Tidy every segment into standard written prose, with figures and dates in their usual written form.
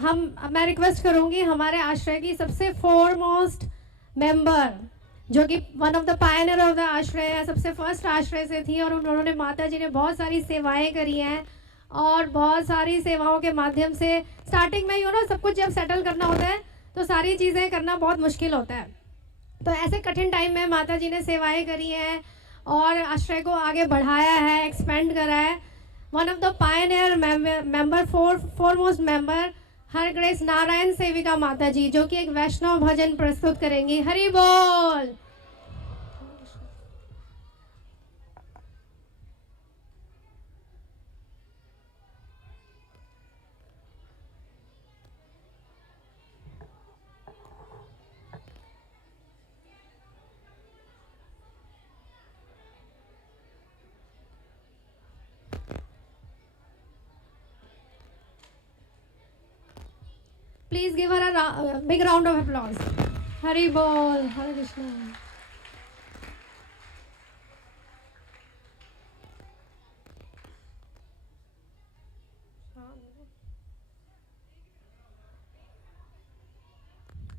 मैं रिक्वेस्ट करूंगी हमारे आश्रय की सबसे फोरमोस्ट मेंबर, जो कि one of the Pioneer of the आश्रय है, सबसे फर्स्ट आश्रय से थी, और उन्होंने माता जी ने बहुत सारी सेवाएं करी हैं, और बहुत सारी सेवाओं के माध्यम से स्टार्टिंग में सब कुछ जब सेटल करना होता है तो सारी चीज़ें करना बहुत मुश्किल होता है। तो ऐसे कठिन टाइम में माता जी ने सेवाएं करी हैं और आश्रय को आगे बढ़ाया है, एक्सपेंड करा है। One of the Pioneer member, foremost member her grace Narayan सेविका माता जी, जो कि एक वैष्णव भजन प्रस्तुत करेंगी। हरि बोल। Please give her a big round of applause. Hari Bol, Hare Krishna.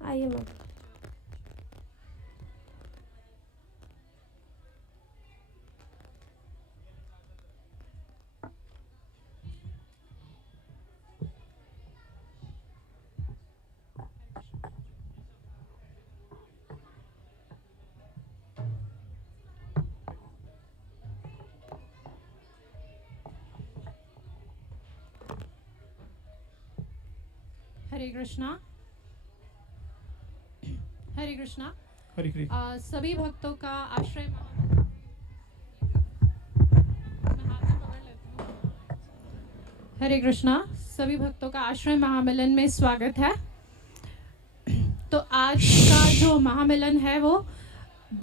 आइए मैम। हरे कृष्णा, हरे कृष्णा। हरे कृष्ण। सभी भक्तों का आश्रय हरे कृष्णा, सभी भक्तों का आश्रय महामिलन में स्वागत है। तो आज का जो महामिलन है वो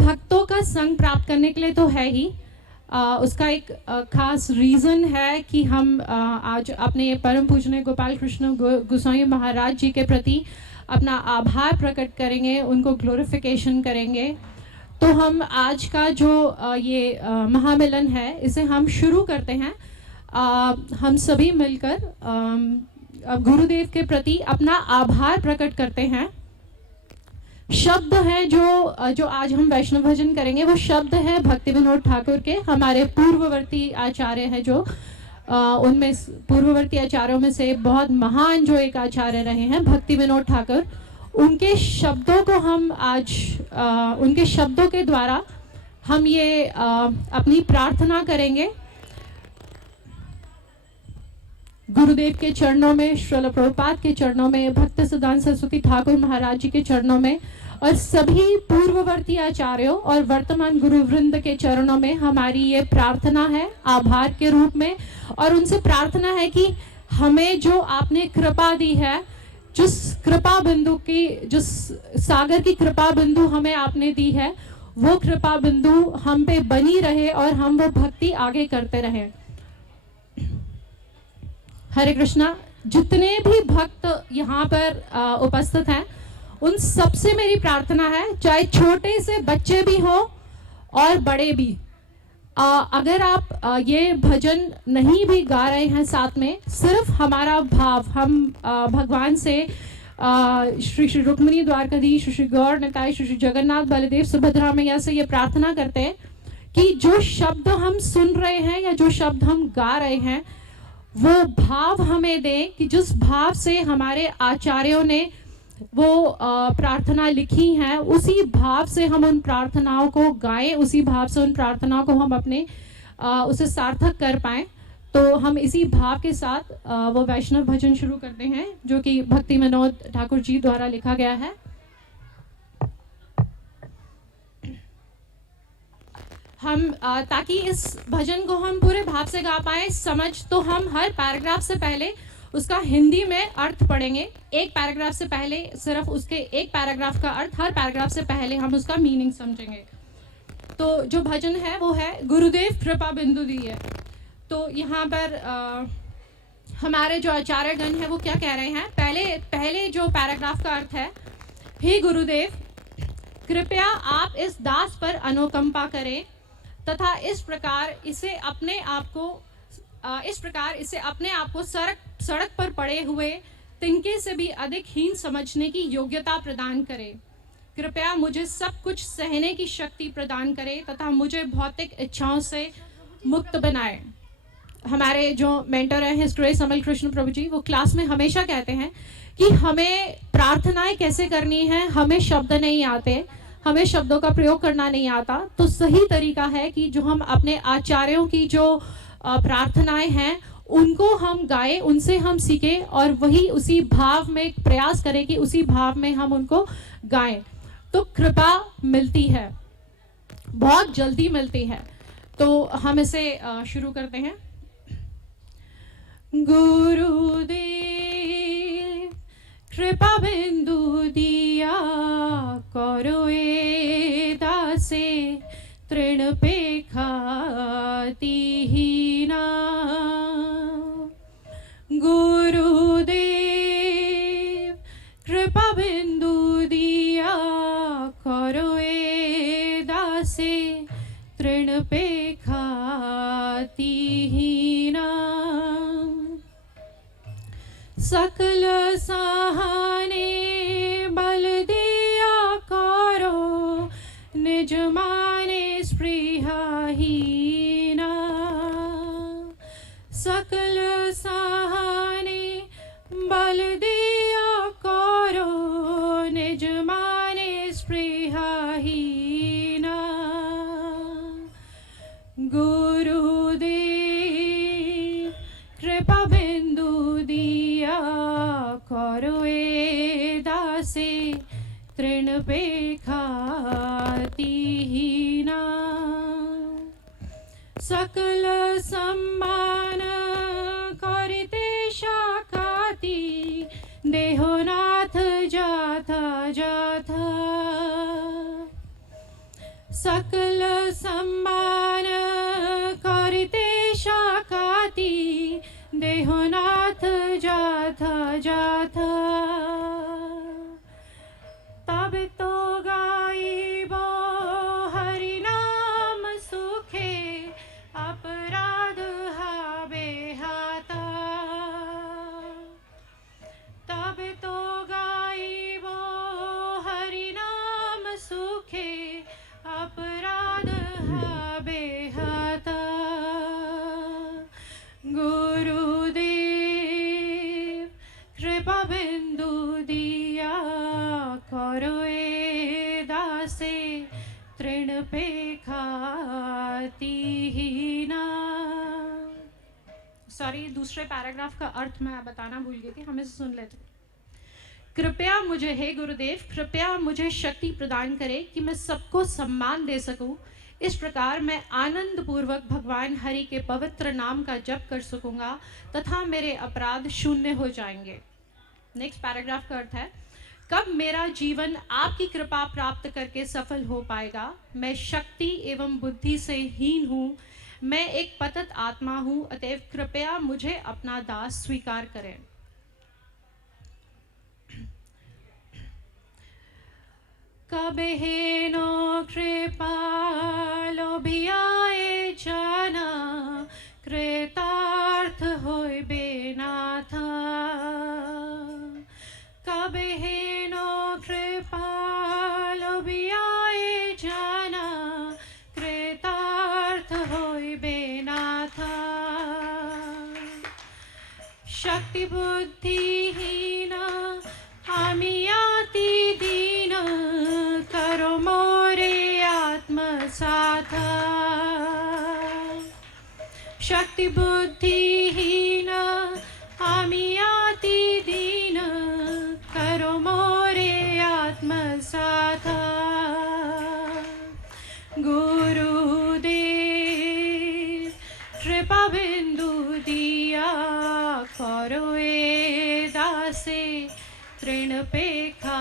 भक्तों का संग प्राप्त करने के लिए तो है ही, उसका एक खास रीज़न है कि हम आज अपने परम पूजनीय गोपाल कृष्ण गोसाई महाराज जी के प्रति अपना आभार प्रकट करेंगे, उनको ग्लोरिफिकेशन करेंगे। तो हम आज का जो ये महामिलन है इसे हम शुरू करते हैं। हम सभी मिलकर गुरुदेव के प्रति अपना आभार प्रकट करते हैं। शब्द है जो आज हम वैष्णव भजन करेंगे, वो शब्द है भक्ति विनोद ठाकुर के, हमारे पूर्ववर्ती आचार्य हैं, जो उनमें पूर्ववर्ती आचार्यों में से बहुत महान जो एक आचार्य रहे हैं भक्ति विनोद ठाकुर। उनके शब्दों को हम आज उनके शब्दों के द्वारा हम ये अपनी प्रार्थना करेंगे गुरुदेव के चरणों में, श्रील प्रभुपाद के चरणों में, भक्त सिद्धांत सरस्वती ठाकुर महाराज जी के चरणों में, और सभी पूर्ववर्ती आचार्यों और वर्तमान गुरु वृंद के चरणों में हमारी ये प्रार्थना है आभार के रूप में। और उनसे प्रार्थना है कि हमें जो आपने कृपा दी है, जिस कृपा बिंदु की, जिस सागर की कृपा बिंदु हमें आपने दी है, वो कृपा बिंदु हम पे बनी रहे और हम वो भक्ति आगे करते रहें। हरे कृष्णा। जितने भी भक्त यहाँ पर उपस्थित हैं उन सबसे मेरी प्रार्थना है, चाहे छोटे से बच्चे भी हो और बड़े भी, अगर आप ये भजन नहीं भी गा रहे हैं साथ में, सिर्फ हमारा भाव हम भगवान से श्री श्री रुक्मिणी द्वारकाधीश, श्री श्री गौर निताई, श्री श्री जगन्नाथ बलदेव सुभद्रा मैया से ये प्रार्थना करते हैं कि जो शब्द हम सुन रहे हैं या जो शब्द हम गा रहे हैं वो भाव हमें दें कि जिस भाव से हमारे आचार्यों ने वो प्रार्थना लिखी है, उसी भाव से हम उन प्रार्थनाओं को गाएं, उसी भाव से उन प्रार्थनाओं को हम अपने उसे सार्थक कर पाएं। तो हम इसी भाव के साथ वो वैष्णव भजन शुरू करते हैं जो कि भक्ति विनोद ठाकुर जी द्वारा लिखा गया है। हम ताकि इस भजन को हम पूरे भाव से गा पाए समझ, तो हम हर पैराग्राफ से पहले उसका हिंदी में अर्थ पढ़ेंगे। एक पैराग्राफ से पहले सिर्फ उसके एक पैराग्राफ का अर्थ, हर पैराग्राफ से पहले हम उसका मीनिंग समझेंगे। तो जो भजन है वो है गुरुदेव कृपा बिंदु दी है। तो यहाँ पर हमारे जो आचार्यगण है वो क्या कह रहे हैं, पहले जो पैराग्राफ का अर्थ है, हे गुरुदेव कृपया आप इस दास पर अनुकंपा करें तथा इस प्रकार इसे अपने आप को सड़क पर पड़े हुए तिनके से भी अधिक हीन समझने की योग्यता प्रदान करे। कृपया मुझे सब कुछ सहने की शक्ति प्रदान करे तथा मुझे भौतिक इच्छाओं से मुक्त बनाए। हमारे जो मेंटर हैं हिज ग्रेस अमल कृष्ण प्रभु जी, वो क्लास में हमेशा कहते हैं कि हमें प्रार्थनाएं कैसे करनी है, हमें शब्द नहीं आते, हमें शब्दों का प्रयोग करना नहीं आता, तो सही तरीका है कि जो हम अपने आचार्यों की जो प्रार्थनाएं हैं उनको हम गाएं, उनसे हम सीखें और वही उसी भाव में प्रयास करें कि उसी भाव में हम उनको गाएं, तो कृपा मिलती है, बहुत जल्दी मिलती है। तो हम इसे शुरू करते हैं। गुरुदेव कृपा बिंदु दिया करो ए दासे तृण पेखातिहीना। गुरुदेव कृपा बिंदु दिया करो ए दासे तृण पेखातिहीना। सकल सहाने बल दिया करो निज माने स्पृहाहीना। सकल सहाने बल दिया करो निज माने स्पृहाहीना। गुरुदेव कृपा बिंदु दिया करो ए दासे तृण पेखातिहीना। सकल सम्मान करिते शाखाति देहोनाथ जाथा जाथा। सकल सम्मान करिते शाखाति देहोनाथ जाथा जाथा। तब तो गाइब हरि नाम सुखे अपराध हावे हाता। तब तो गाइब हरि नाम सुखे अपराध हावे हाता। गुरुदेव कृपा बिंदु दिया करो ए दासे तृण पेखातिहीना। सॉरी, दूसरे पैराग्राफ का अर्थ मैं बताना भूल गई थी, हम इसे सुन लेते। कृपया मुझे, हे गुरुदेव, कृपया मुझे शक्ति प्रदान करे कि मैं सबको सम्मान दे सकूं। इस प्रकार मैं आनंद पूर्वक भगवान हरि के पवित्र नाम का जप कर सकूंगा तथा मेरे अपराध शून्य हो जाएंगे। नेक्स्ट पैराग्राफ का अर्थ है, कब मेरा जीवन आपकी कृपा प्राप्त करके सफल हो पाएगा। मैं शक्ति एवं बुद्धि से हीन हूँ, मैं एक पतित आत्मा हूँ, अतएव कृपया मुझे अपना दास स्वीकार करें। कब हेनो कृपालोभियाए जाना कृतार्थ होइबे नाथा। कब हेनो कृपालोभियाए जाना कृतार्थ होइबे नाथा। शक्ति बुद्धिहीना आमी अति दीन करो मोरे आत्मसाथ। शक्ति बुद्धिहीन आमी अति दीन करो मोरे आत्मसाथ। गुरुदेव कृपा बिंदु दिया करो ए दासे तृण पेखातिहीना।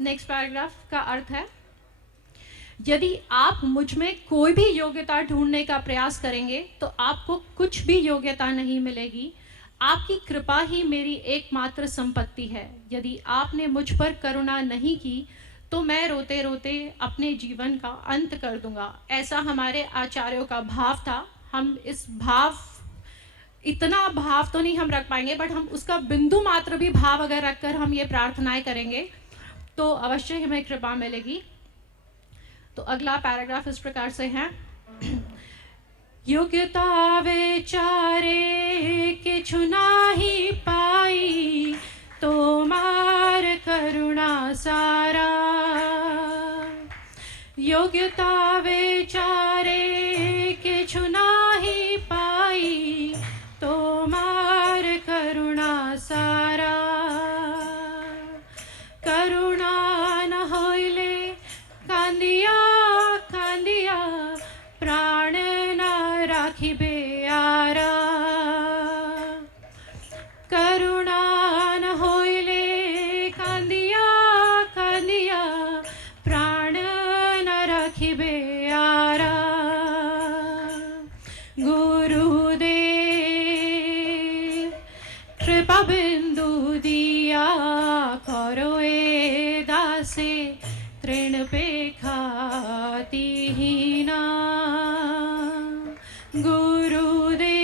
नेक्स्ट पैराग्राफ का अर्थ है, यदि आप मुझ में कोई भी योग्यता ढूंढने का प्रयास करेंगे तो आपको कुछ भी योग्यता नहीं मिलेगी। आपकी कृपा ही मेरी एकमात्र संपत्ति है। यदि आपने मुझ पर करुणा नहीं की तो मैं रोते रोते अपने जीवन का अंत कर दूंगा। ऐसा हमारे आचार्यों का भाव था। हम इस भाव, इतना भाव तो नहीं हम रख पाएंगे, बट हम उसका बिंदु मात्र भी भाव अगर रखकर हम ये प्रार्थनाएं करेंगे तो अवश्य हमें कृपा मिलेगी। तो अगला पैराग्राफ इस प्रकार से है। योग्यता विचारे किछु नाही पाई, तो मार करुणा सारा। योग्यता विचारे किछु नाही पाई, तो मार करुणा सारा। करुणा न होइले कांदिया कांदिया, प्राण न राखिबे आरा। करुणा न होइले कांदिया कांदिया, प्राण न राखिबे आरा। गुरुदेव कृपा बिंदु दिया, करो ए दासे तृण पेखा तिहीना। गुरुदेव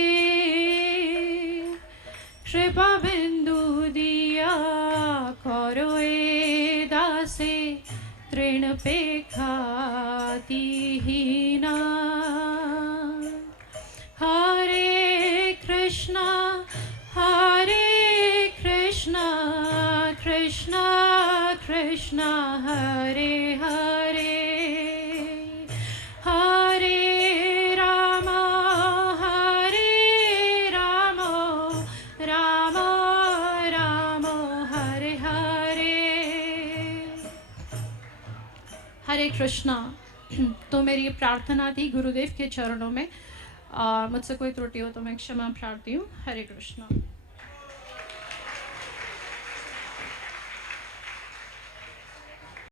कृपा बिंदु दिया, करो ए दासे तृण पेखा तिहीना। हरे कृष्णा कृष्णा कृष्णा हरे हरे, हरे राम राम राम हरे हरे। हरे कृष्णा। तो मेरी प्रार्थना थी गुरुदेव के चरणों में, मुझसे कोई त्रुटि हो तो मैं क्षमा प्रार्थी हूँ। हरे कृष्णा।